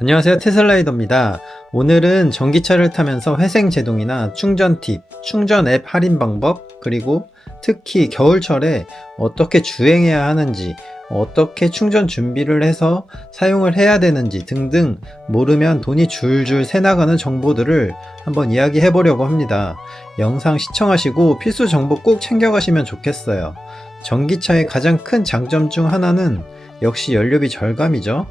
안녕하세요, 테슬라이더입니다. 오늘은 전기차를 타면서 회생 제동이나 충전 팁, 충전 앱 할인 방법, 그리고 특히 겨울철에 어떻게 주행해야 하는지, 어떻게 충전 준비를 해서 사용을 해야 되는지 등등 모르면 돈이 줄줄 새나가는 정보들을 한번 이야기해 보려고 합니다. 영상 시청하시고 필수 정보 꼭 챙겨가시면 좋겠어요. 전기차의 가장 큰 장점 중 하나는 역시 연료비 절감이죠.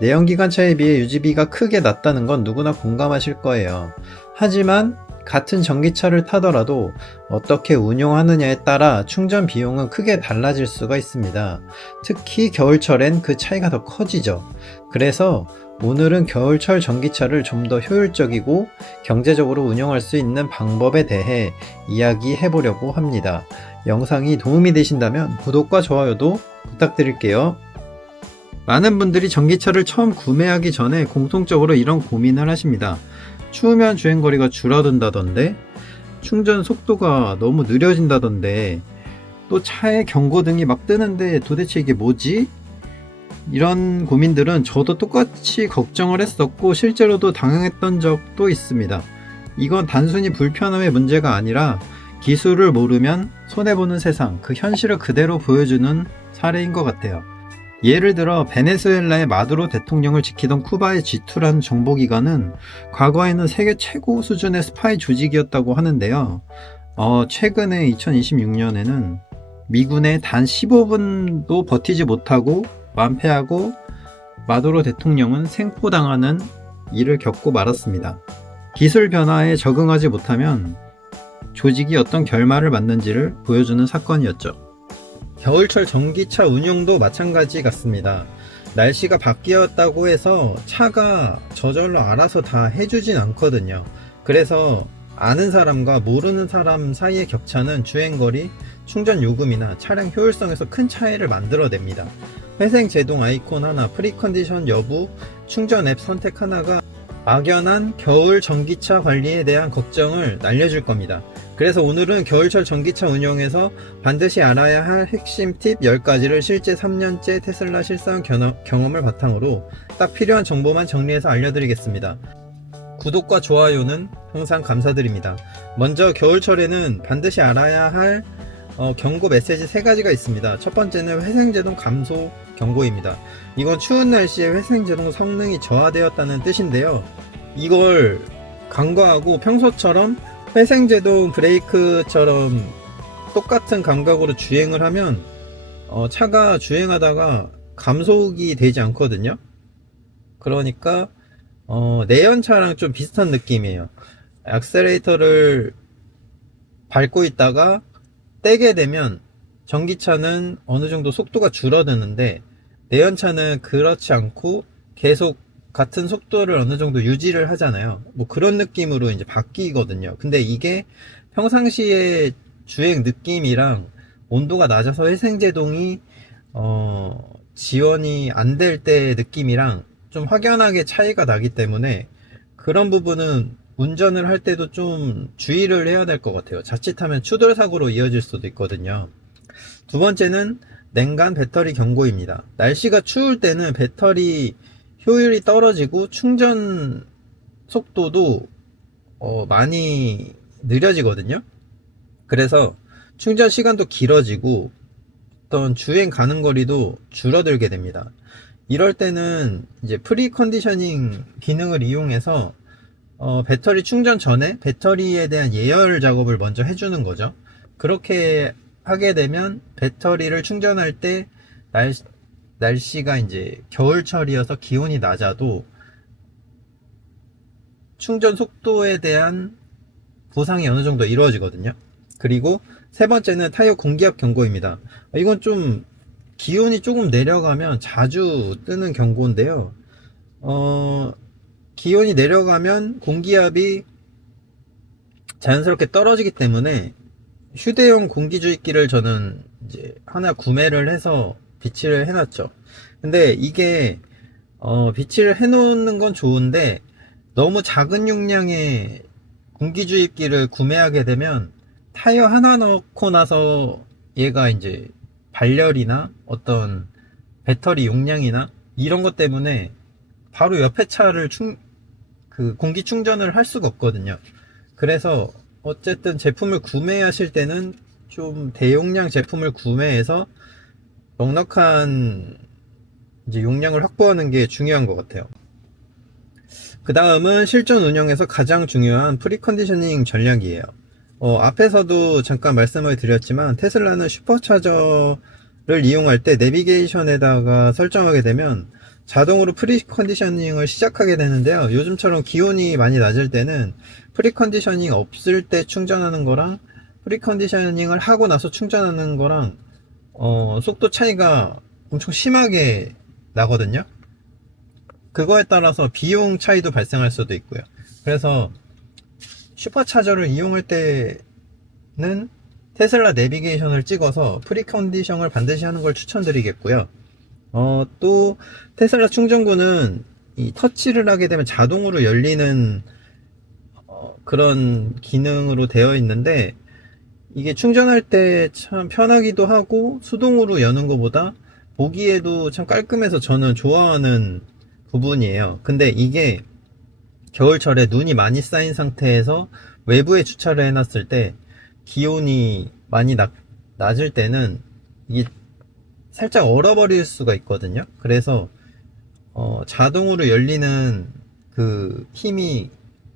내연기관차에 비해 유지비가 크게 낮다는 건 누구나 공감하실 거예요. 하지만 같은 전기차를 타더라도 어떻게 운용하느냐에 따라 충전 비용은 크게 달라질 수가 있습니다. 특히 겨울철엔 그 차이가 더 커지죠. 그래서 오늘은 겨울철 전기차를 좀 더 효율적이고 경제적으로 운영할 수 있는 방법에 대해 이야기해 보려고 합니다. 영상이 도움이 되신다면 구독과 좋아요도 부탁드릴게요. 많은 분들이 전기차를 처음 구매하기 전에 공통적으로 이런 고민을 하십니다. 추우면 주행거리가 줄어든다던데, 충전 속도가 너무 느려진다던데, 또 차에 경고등이 막 뜨는데 도대체 이게 뭐지? 이런 고민들은 저도 똑같이 걱정을 했었고 실제로도 당황했던 적도 있습니다. 이건 단순히 불편함의 문제가 아니라 기술을 모르면 손해보는 세상, 그 현실을 그대로 보여주는 사례인 것 같아요. 예를 들어 베네수엘라의 마두로 대통령을 지키던 쿠바의 G2라는 정보기관은 과거에는 세계 최고 수준의 스파이 조직이었다고 하는데요. 최근에 2026년에는 미군에 단 15분도 버티지 못하고 완패하고 마두로 대통령은 생포당하는 일을 겪고 말았습니다. 기술 변화에 적응하지 못하면 조직이 어떤 결말을 맞는지를 보여주는 사건이었죠. 겨울철 전기차 운용도 마찬가지 같습니다. 날씨가 바뀌었다고 해서 차가 저절로 알아서 다 해주진 않거든요. 그래서 아는 사람과 모르는 사람 사이의 격차는 주행거리, 충전 요금이나 차량 효율성에서 큰 차이를 만들어냅니다. 회생 제동 아이콘 하나, 프리컨디션 여부, 충전 앱 선택 하나가 막연한 겨울 전기차 관리에 대한 걱정을 날려줄 겁니다. 그래서 오늘은 겨울철 전기차 운영에서 반드시 알아야 할 핵심 팁 10가지를 실제 3년째 테슬라 실사용 경험을 바탕으로 딱 필요한 정보만 정리해서 알려드리겠습니다. 구독과 좋아요는 항상 감사드립니다. 먼저 겨울철에는 반드시 알아야 할 경고 메시지 3가지가 있습니다. 첫 번째는 회생제동 감소 경고입니다. 이건 추운 날씨에 회생제동 성능이 저하되었다는 뜻인데요. 이걸 간과하고 평소처럼 회생제동 브레이크처럼 똑같은 감각으로 주행을 하면 차가 주행하다가 감속이 되지 않거든요. 그러니까 내연차랑 좀 비슷한 느낌이에요. 액셀레이터를 밟고 있다가 떼게 되면 전기차는 어느 정도 속도가 줄어드는데 내연차는 그렇지 않고 계속 같은 속도를 어느 정도 유지를 하잖아요. 뭐 그런 느낌으로 이제 바뀌거든요. 근데 이게 평상시에 주행 느낌이랑 온도가 낮아서 회생제동이 지원이 안 될 때 느낌이랑 좀 확연하게 차이가 나기 때문에 그런 부분은 운전을 할 때도 좀 주의를 해야 될 것 같아요. 자칫하면 추돌 사고로 이어질 수도 있거든요. 두 번째는 냉간 배터리 경고입니다. 날씨가 추울 때는 배터리 효율이 떨어지고 충전 속도도 많이 느려지거든요. 그래서 충전 시간도 길어지고 어떤 주행 가는 거리도 줄어들게 됩니다. 이럴 때는 이제 프리 컨디셔닝 기능을 이용해서 배터리 충전 전에 배터리에 대한 예열 작업을 먼저 해주는 거죠. 그렇게 하게 되면 배터리를 충전할 때 날씨가 이제 겨울철이어서 기온이 낮아도 충전 속도에 대한 보상이 어느 정도 이루어지거든요. 그리고 세 번째는 타이어 공기압 경고입니다. 이건 좀 기온이 조금 내려가면 자주 뜨는 경고인데요. 기온이 내려가면 공기압이 자연스럽게 떨어지기 때문에 휴대용 공기주입기를 저는 이제 하나 구매를 해서 비치를 해놨죠. 근데 이게 비치를 해놓는 건 좋은데 너무 작은 용량의 공기주입기를 구매하게 되면 타이어 하나 넣고 나서 얘가 이제 발열이나 어떤 배터리 용량이나 이런 것 때문에 바로 옆에 차를 그 공기 충전을 할 수가 없거든요. 그래서 어쨌든 제품을 구매하실 때는 좀 대용량 제품을 구매해서 넉넉한 이제 용량을 확보하는 게 중요한 것 같아요. 그 다음은 실전 운영에서 가장 중요한 프리컨디셔닝 전략이에요. 앞에서도 잠깐 말씀을 드렸지만 테슬라는 슈퍼차저를 이용할 때 내비게이션에다가 설정하게 되면 자동으로 프리컨디셔닝을 시작하게 되는데요. 요즘처럼 기온이 많이 낮을 때는 프리컨디셔닝 없을 때 충전하는 거랑 프리컨디셔닝을 하고 나서 충전하는 거랑 속도 차이가 엄청 심하게 나거든요. 그거에 따라서 비용 차이도 발생할 수도 있고요. 그래서 슈퍼차저를 이용할 때는 테슬라 내비게이션을 찍어서 프리컨디션을 반드시 하는 걸 추천드리겠고요. 또 테슬라 충전구는 이 터치를 하게 되면 자동으로 열리는 그런 기능으로 되어 있는데, 이게 충전할 때 참 편하기도 하고 수동으로 여는 것보다 보기에도 참 깔끔해서 저는 좋아하는 부분이에요. 근데 이게 겨울철에 눈이 많이 쌓인 상태에서 외부에 주차를 해놨을 때 기온이 많이 낮을 때는 이게 살짝 얼어버릴 수가 있거든요. 그래서 자동으로 열리는 그 힘이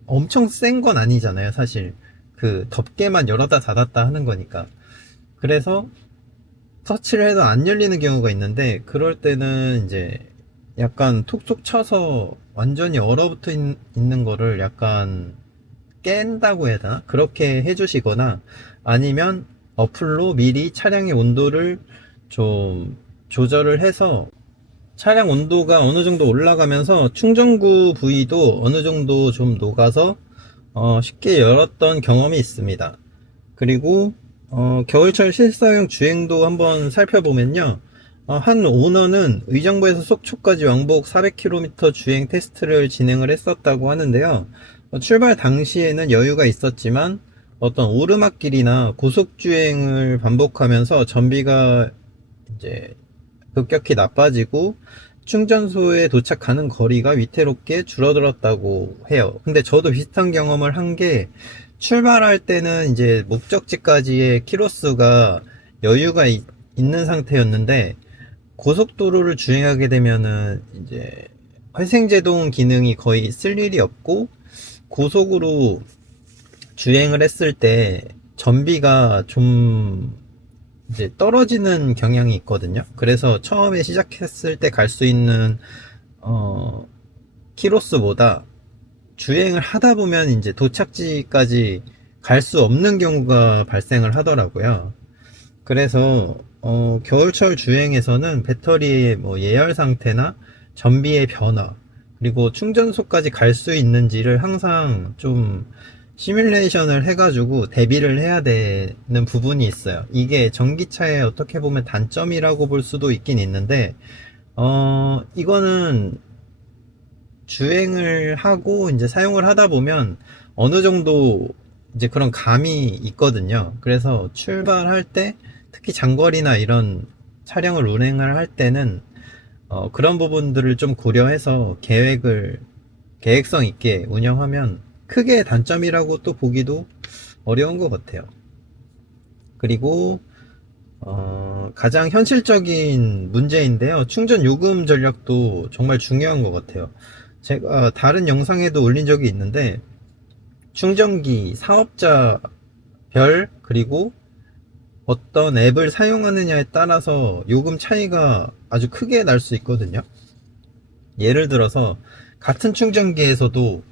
엄청 센 건 아니잖아요, 사실. 그 덮개만 열었다 닫았다 하는 거니까. 그래서 터치를 해도 안 열리는 경우가 있는데, 그럴 때는 이제 약간 톡톡 쳐서 완전히 얼어붙어 있는 거를 약간 깬다고 해야 되나? 그렇게 해주시거나, 아니면 어플로 미리 차량의 온도를 좀 조절을 해서 차량 온도가 어느 정도 올라가면서 충전구 부위도 어느 정도 좀 녹아서 쉽게 열었던 경험이 있습니다. 그리고 겨울철 실사용 주행도 한번 살펴보면요. 한 오너는 의정부에서 속초까지 왕복 400km 주행 테스트를 진행을 했었다고 하는데요. 출발 당시에는 여유가 있었지만 어떤 오르막길이나 고속주행을 반복하면서 전비가 이제 급격히 나빠지고 충전소에 도착하는 거리가 위태롭게 줄어들었다고 해요. 근데 저도 비슷한 경험을 한 게, 출발할 때는 이제 목적지까지의 키로수가 여유가 있는 상태였는데, 고속도로를 주행하게 되면은 이제 회생제동 기능이 거의 쓸 일이 없고, 고속으로 주행을 했을 때 전비가 좀 이제 떨어지는 경향이 있거든요. 그래서 처음에 시작했을 때 갈 수 있는 키로수보다 주행을 하다 보면 이제 도착지까지 갈 수 없는 경우가 발생을 하더라고요. 그래서 겨울철 주행에서는 배터리의 뭐 예열 상태나 전비의 변화, 그리고 충전소까지 갈 수 있는지를 항상 좀 시뮬레이션을 해가지고 대비를 해야 되는 부분이 있어요. 이게 전기차의 어떻게 보면 단점이라고 볼 수도 있긴 있는데, 이거는 주행을 하고 이제 사용을 하다 보면 어느 정도 이제 그런 감이 있거든요. 그래서 출발할 때, 특히 장거리나 이런 차량을 운행을 할 때는 그런 부분들을 좀 고려해서 계획성 있게 운영하면 크게 단점이라고 또 보기도 어려운 것 같아요. 그리고 가장 현실적인 문제인데요. 충전 요금 전략도 정말 중요한 것 같아요. 제가 다른 영상에도 올린 적이 있는데, 충전기 사업자별, 그리고 어떤 앱을 사용하느냐에 따라서 요금 차이가 아주 크게 날 수 있거든요. 예를 들어서 같은 충전기에서도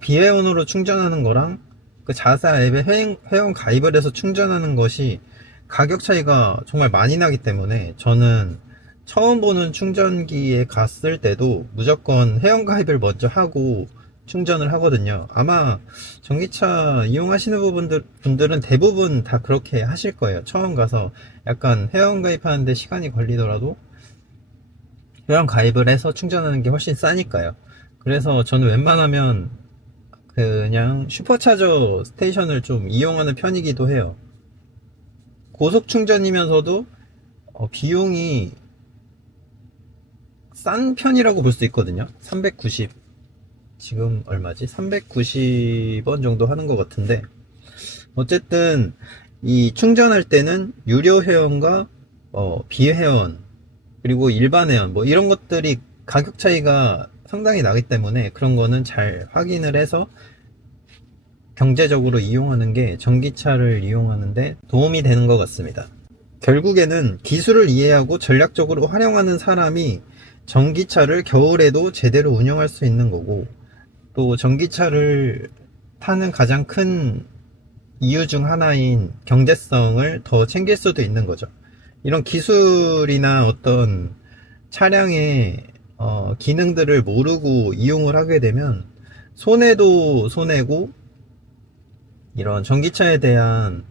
비회원으로 충전하는 거랑 그 자사 앱에 회원 가입을 해서 충전하는 것이 가격 차이가 정말 많이 나기 때문에, 저는 처음 보는 충전기에 갔을 때도 무조건 회원 가입을 먼저 하고 충전을 하거든요. 아마 전기차 이용하시는 분들은 대부분 다 그렇게 하실 거예요. 처음 가서 약간 회원 가입하는데 시간이 걸리더라도 회원 가입을 해서 충전하는 게 훨씬 싸니까요. 그래서 저는 웬만하면 그냥 슈퍼차저 스테이션을 좀 이용하는 편이기도 해요. 고속 충전이면서도 비용이 싼 편이라고 볼 수 있거든요. 390, 지금 얼마지? 390원 정도 하는 것 같은데, 어쨌든 이 충전할 때는 유료 회원과 비회원 그리고 일반 회원 뭐 이런 것들이 가격 차이가 상당히 나기 때문에 그런 거는 잘 확인을 해서 경제적으로 이용하는 게 전기차를 이용하는데 도움이 되는 것 같습니다. 결국에는 기술을 이해하고 전략적으로 활용하는 사람이 전기차를 겨울에도 제대로 운영할 수 있는 거고, 또 전기차를 타는 가장 큰 이유 중 하나인 경제성을 더 챙길 수도 있는 거죠. 이런 기술이나 어떤 차량의 기능들을 모르고 이용을 하게 되면 손해도 손해고, 이런 전기차에 대한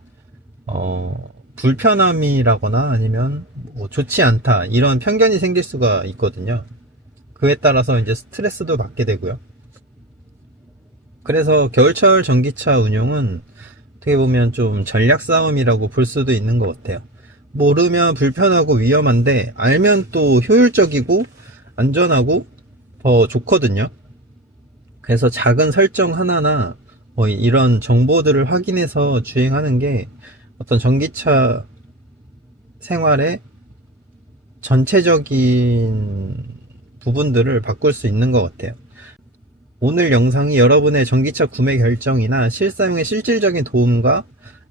불편함이라거나 아니면 뭐 좋지 않다 이런 편견이 생길 수가 있거든요. 그에 따라서 이제 스트레스도 받게 되고요. 그래서 겨울철 전기차 운용은 어떻게 보면 좀 전략 싸움이라고 볼 수도 있는 것 같아요. 모르면 불편하고 위험한데 알면 또 효율적이고 안전하고 더 좋거든요. 그래서 작은 설정 하나나 이런 정보들을 확인해서 주행하는 게 어떤 전기차 생활의 전체적인 부분들을 바꿀 수 있는 것 같아요. 오늘 영상이 여러분의 전기차 구매 결정이나 실사용에 실질적인 도움과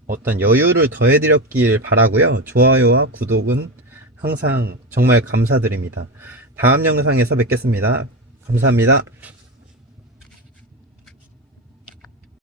어떤 여유를 더해드렸길 바라고요. 좋아요와 구독은 항상 정말 감사드립니다. 다음 영상에서 뵙겠습니다. 감사합니다.